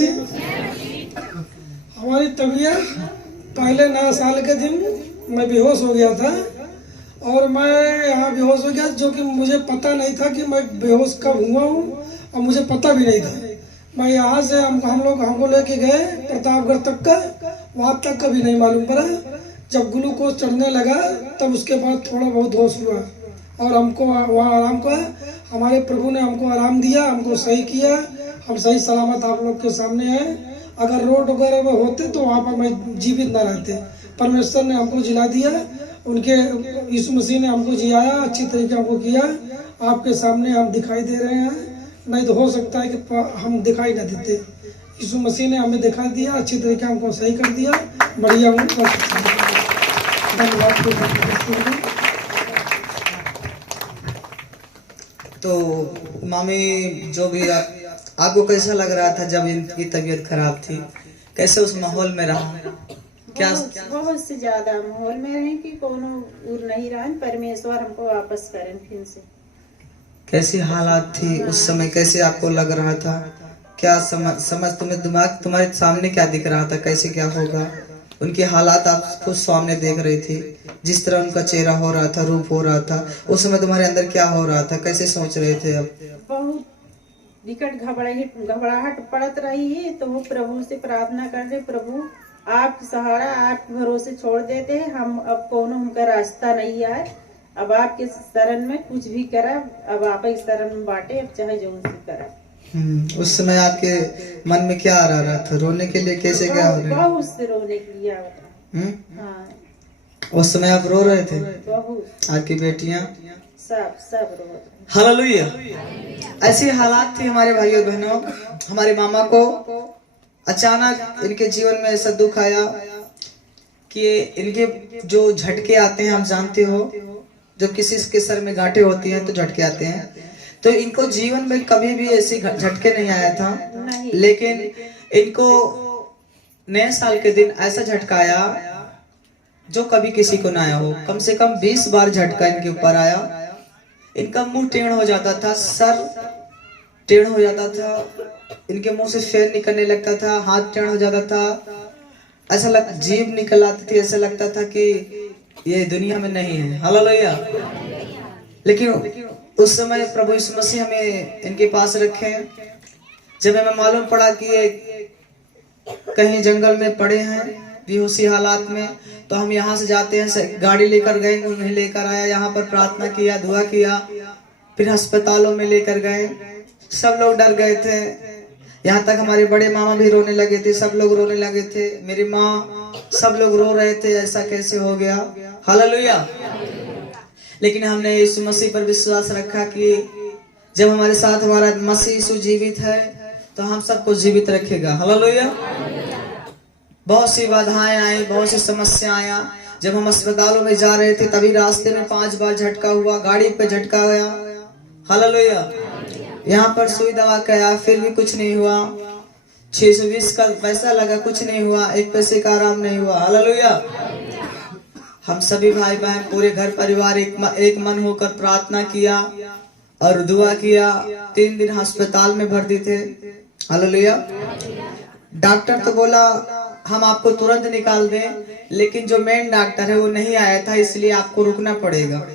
मसीह। हमारी तबीयत पहले नया साल के दिन मैं बेहोश हो गया था और मैं यहाँ बेहोश हो गया, जो कि मुझे पता नहीं था कि मैं बेहोश कब हुआ हूँ और मुझे पता भी नहीं था। मैं यहाँ से हमको लेके गए प्रतापगढ़ तक का, वहाँ तक का भी नहीं मालूम पड़ा। जब ग्लूकोज चढ़ने लगा तब उसके बाद थोड़ा बहुत होश हुआ और हमको वहाँ आराम का, हमारे प्रभु ने हमको आराम दिया, हमको सही किया। हम सही सलामत आप लोग के सामने हैं। अगर रोड वगैरह में होते तो वहाँ पर मैं जीवित ना रहते। परमेश्वर ने हमको जिला दिया, उनके यीशु मसीह ने हमको जियाया, अच्छी तरीके हमको किया। आपके सामने हम दिखाई दे रहे हैं, नहीं तो हो सकता है कि हम दिखाई ना देते। यीशु मसीह ने हमें दिखा दिया, अच्छी तरीके हमको सही कर दिया। बढ़िया हूँ, धन्यवाद। तो मामी जो भी आपको कैसा लग रहा था जब इनकी तबीयत खराब थी? कैसे उस माहौल में रहा? क्या बहुत से ज्यादा माहौल में रहे कि कोनो उर नहीं रहा। परमेश्वर हमको वापस करें फिर से। कैसी हालात थी उस समय? कैसे आपको लग रहा था? क्या समझ तुम्हारे सामने क्या दिख रहा था? कैसे क्या होगा? उनकी हालात आप खुद सामने देख रही थी, जिस तरह उनका चेहरा हो रहा था, रूप हो रहा था, उस समय तुम्हारे अंदर क्या हो रहा था? कैसे सोच रहे थे? अब बहुत विकट घबराहट पड़त रही है, तो वो प्रभु से प्रार्थना कर रहे, प्रभु आपकी सहारा, आपके भरोसे छोड़ देते हैं। हम अब कोनो हमका रास्ता नहीं आए, अब आपके शरण में कुछ भी करा, अब आप ही शरण में बांटे, अब चाहे जो उनसे करा। उस समय आपके मन में क्या आ रहा था? रोने के लिए कैसे क्या हो रहा? बहुत से रोने के लिए हाँ। उस समय आप रो रहे थे? बहुत। आपकी बेटियां सब रो रहे। हालेलुया। ऐसी हालात थी हमारे भाइयों बहनों। हमारे मामा को अचानक इनके जीवन में ऐसा दुख आया कि इनके जो झटके आते हैं, आप जानते हो, जब किसी के सर में गांठें होती हैं तो झटके आते हैं। तो इनको जीवन में कभी भी ऐसे झटके नहीं आया था, लेकिन इनको नए साल के दिन ऐसा झटका आया जो कभी किसी को ना आया हो। कम से कम 20 बार झटका इनके ऊपर आया। इनका मुंह टेढ़ हो जाता था, सर टेढ़ हो जाता था, इनके मुंह से फेन निकलने लगता था, हाथ टेढ़ हो जाता था, ऐसा जीभ निकल आती थी, ऐसा लगता था कि ये दुनिया में नहीं है। हालेलुया। लेकिन उस समय प्रभु यीशु मसीह हमें इनके पास रखे। जब हमें मालूम पड़ा कि ये कहीं जंगल में पड़े हैं बेहोशी हालात में, तो हम यहाँ से जाते हैं, गाड़ी लेकर गए, उन्हें लेकर आया, यहाँ पर प्रार्थना किया, दुआ किया, फिर अस्पतालों में लेकर गए। सब लोग डर गए थे, यहाँ तक हमारे बड़े मामा भी रोने लगे थे, सब लोग रोने लगे थे, मेरी माँ, सब लोग रो रहे थे, ऐसा कैसे हो गया। हालेलुया। लेकिन हमने यीशु मसीह पर विश्वास रखा कि जब हमारे साथ हमारा मसीह यीशु जीवित है तो हम सबको जीवित रखेगा। हालेलुया। बहुत सी बाधाएं आई, बहुत सी समस्या आया। जब हम अस्पतालों में जा रहे थे तभी रास्ते में 5 बार झटका हुआ, गाड़ी पे झटका गया। हालेलुया। यहाँ पर सुई दवा किया, फिर भी कुछ नहीं हुआ। 620 का पैसा लगा, कुछ नहीं हुआ, 1 पैसे का आराम नहीं हुआ। हालेलुया। हम सभी भाई बहन, पूरे घर परिवार एक मन होकर प्रार्थना किया और दुआ किया। 3 दिन अस्पताल में भर्ती थे। हालेलुया। डॉक्टर तो बोला हम आपको तुरंत निकाल दें, लेकिन जो मेन डॉक्टर है वो नहीं आया था, इसलिए आपको रुकना पड़ेगा।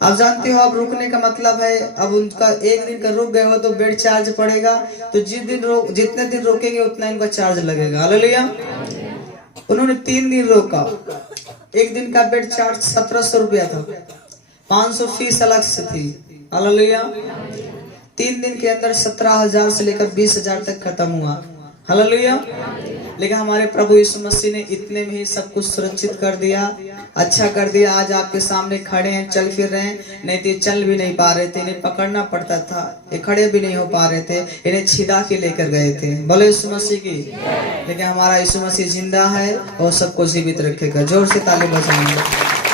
आप जानते हो, अब रुकने का मतलब है, अब उनका 1 दिन का रुक गए हो तो बेड चार्ज पड़ेगा, तो जितने दिन रोकेंगे उतना इनका चार्ज लगेगा। हालेलुया। उन्होंने 3 दिन रोका। 1 दिन का बेड चार्ज 1700 रुपया था, 500 फीस अलग से थी। हालेलुया। 3 दिन के अंदर 17,000 से लेकर 20,000 तक खत्म हुआ। हालेलुया। लेकिन हमारे प्रभु यीशु मसीह ने इतने में ही सब कुछ सुरक्षित कर दिया, अच्छा कर दिया। आज आपके सामने खड़े हैं, चल फिर रहे हैं। नहीं तो चल भी नहीं पा रहे थे, इन्हें पकड़ना पड़ता था, ये खड़े भी नहीं हो पा रहे थे, इन्हें छिदा के लेकर गए थे। बोले यीशु मसीह की। लेकिन हमारा यीशु मसीह जिंदा है और सबको जीवित रखेगा। जोर से ताली बजाएंगे।